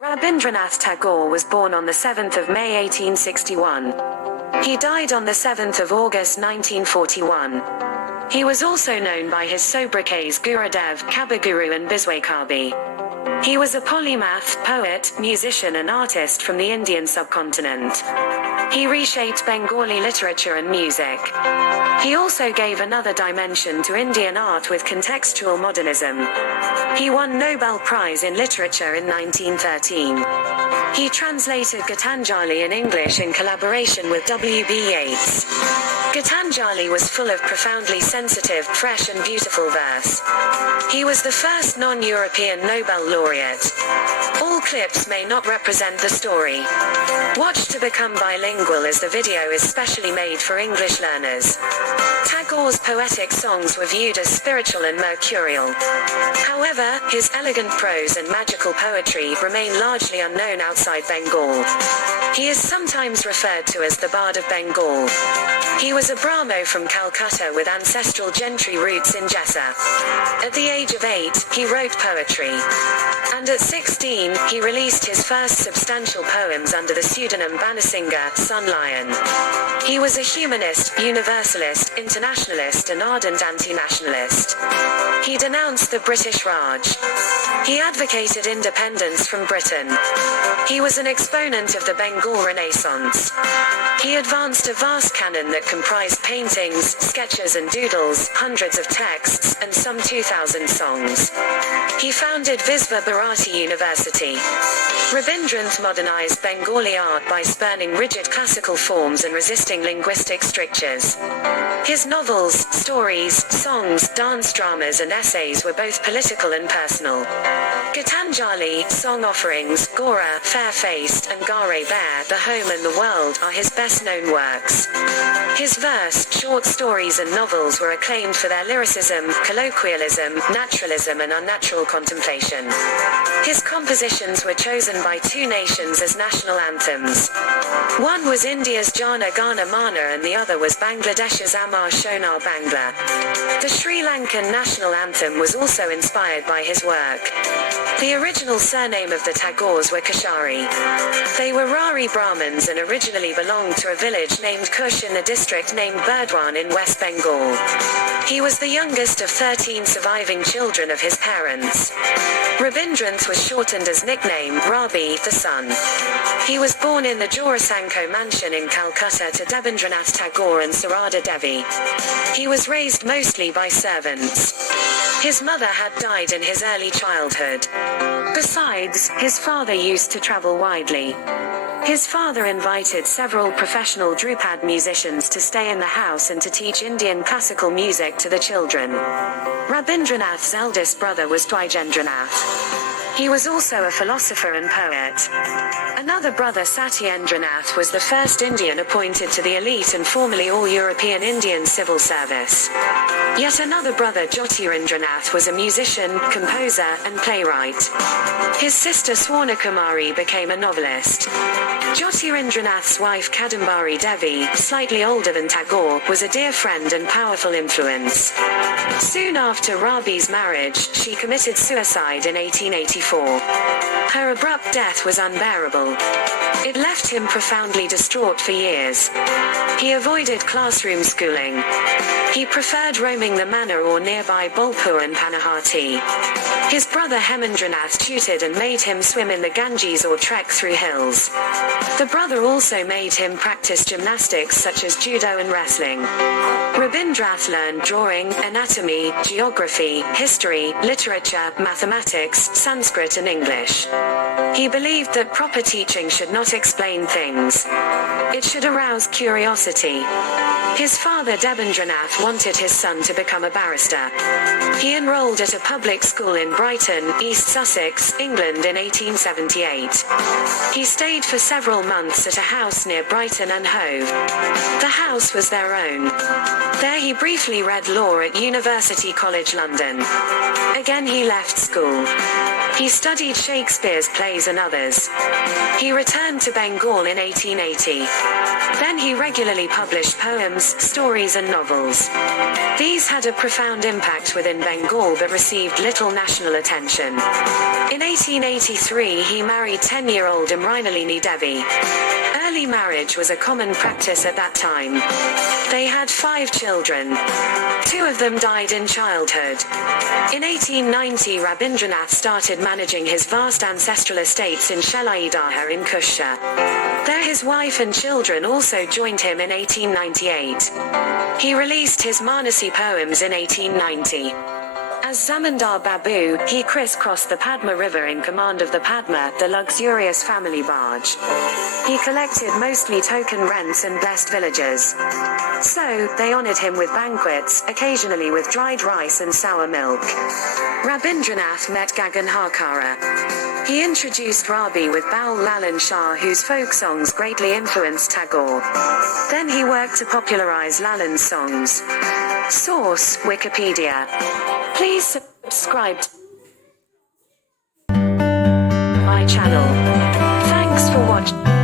Rabindranath Tagore was born on the 7th of May 1861. He died on the 7th of August 1941. He was also known by his sobriquets Gurudev, Kabaguru and Biswakabi. He was a polymath, poet, musician and artist from the Indian subcontinent. He reshaped Bengali literature and music. He also gave another dimension to Indian art with contextual modernism. He won Nobel Prize in Literature in 1913. He translated Gitanjali in English in collaboration with W.B. Yeats. Gitanjali was full of profoundly sensitive, fresh and beautiful verse. He was the first non-European Nobel laureate. All clips may not represent the story. Watch to become bilingual, as the video is specially made for English learners. Tagore's poetic songs were viewed as spiritual and mercurial. However, his elegant prose and magical poetry remain largely unknown outside Bengal. He is sometimes referred to as the Bard of Bengal. He was a Brahmo from Calcutta with ancestral gentry roots in Jessa. At the age of 8, he wrote poetry. And at 16, he released his first substantial poems under the pseudonym Banasingha, Sun Lion. He was a humanist, universalist, internationalist and ardent anti-nationalist. He denounced the British Raj. He advocated independence from Britain. He was an exponent of the Bengal Renaissance. He advanced a vast canon that comprised paintings, sketches and doodles, hundreds of texts, and some 2,000 songs. He founded Visva Bharati University. Rabindranath modernized Bengali art by spurning rigid classical forms and resisting linguistic strictures. His novels, stories, songs, dance dramas and essays were both political and personal. Gitanjali, Song Offerings, Gora, Fair-Faced, and Gare Bear, The Home and the World are his best-known works. His verse, short stories and novels were acclaimed for their lyricism, colloquialism, naturalism and unnatural contemplation. His compositions were chosen by two nations as national anthems. One was India's Jana Gana Mana and the other was Bangladesh's Amar Shonar Bangla. The Sri Lankan national anthem was also inspired by his work. The original surname of the Tagores were Kashari. They were Rari Brahmins and originally belonged to a village named Kush in the district named Burdwan in West Bengal. He was the youngest of 13 surviving children of his parents. Rabindranath was shortened as nickname Rabi, the son. He was born in the Jorasanko mansion in Calcutta to Rabindranath Tagore and Sarada Devi. He was raised mostly by servants. His mother had died in his early childhood. Besides, his father used to travel widely. His father invited several professional Drupad musicians to stay in the house and to teach Indian classical music to the children. Rabindranath's eldest brother was Dwijendranath. He was also a philosopher and poet. Another brother, Satyendranath, was the first Indian appointed to the elite and formerly all-European Indian civil service. Yet another brother, Jyotirindranath, was a musician, composer, and playwright. His sister Swarnakumari became a novelist. Jyotirindranath's wife Kadambari Devi, slightly older than Tagore, was a dear friend and powerful influence. Soon after Rabi's marriage, she committed suicide in 1884. Her abrupt death was unbearable. It left him profoundly distraught for years. He avoided classroom schooling. He preferred roaming the manor or nearby Bolpur and Panahati. His brother Hemendranath tutored and made him swim in the Ganges or trek through hills. The brother also made him practice gymnastics such as judo and wrestling. Rabindranath learned drawing, anatomy, geography, history, literature, mathematics, Sanskrit and English. He believed that proper teaching should not explain things. It should arouse curiosity. His father Rabindranath wanted his son to become a barrister. He enrolled at a public school in Brighton, East Sussex, England in 1878. He stayed for several months at a house near Brighton and Hove. The house was their own. There he briefly read law at University College London. Again he left school. He studied Shakespeare's plays and others. He returned to Bengal in 1880. Then he regularly published poems, stories and novels. These had a profound impact within Bengal but received little national attention. In 1883 he married 10-year-old Amrinalini Devi. Early marriage was a common practice at that time. They had 5 children. 2 of them died in childhood. In 1890 Rabindranath started managing his vast ancestral estates in Shalaidaha in Kusha. There his wife and children also joined him in 1898. He released his Manasi poems in 1890. As Zamindar Babu, he crisscrossed the Padma River in command of the Padma, the luxurious family barge. He collected mostly token rents and blessed villagers. So, they honored him with banquets, occasionally with dried rice and sour milk. Rabindranath met Gagan Harkara. He introduced Rabi with Baul Lalan Shah, whose folk songs greatly influenced Tagore. Then he worked to popularize Lalan's songs. Source: Wikipedia. Please subscribe to my channel. Thanks for watching.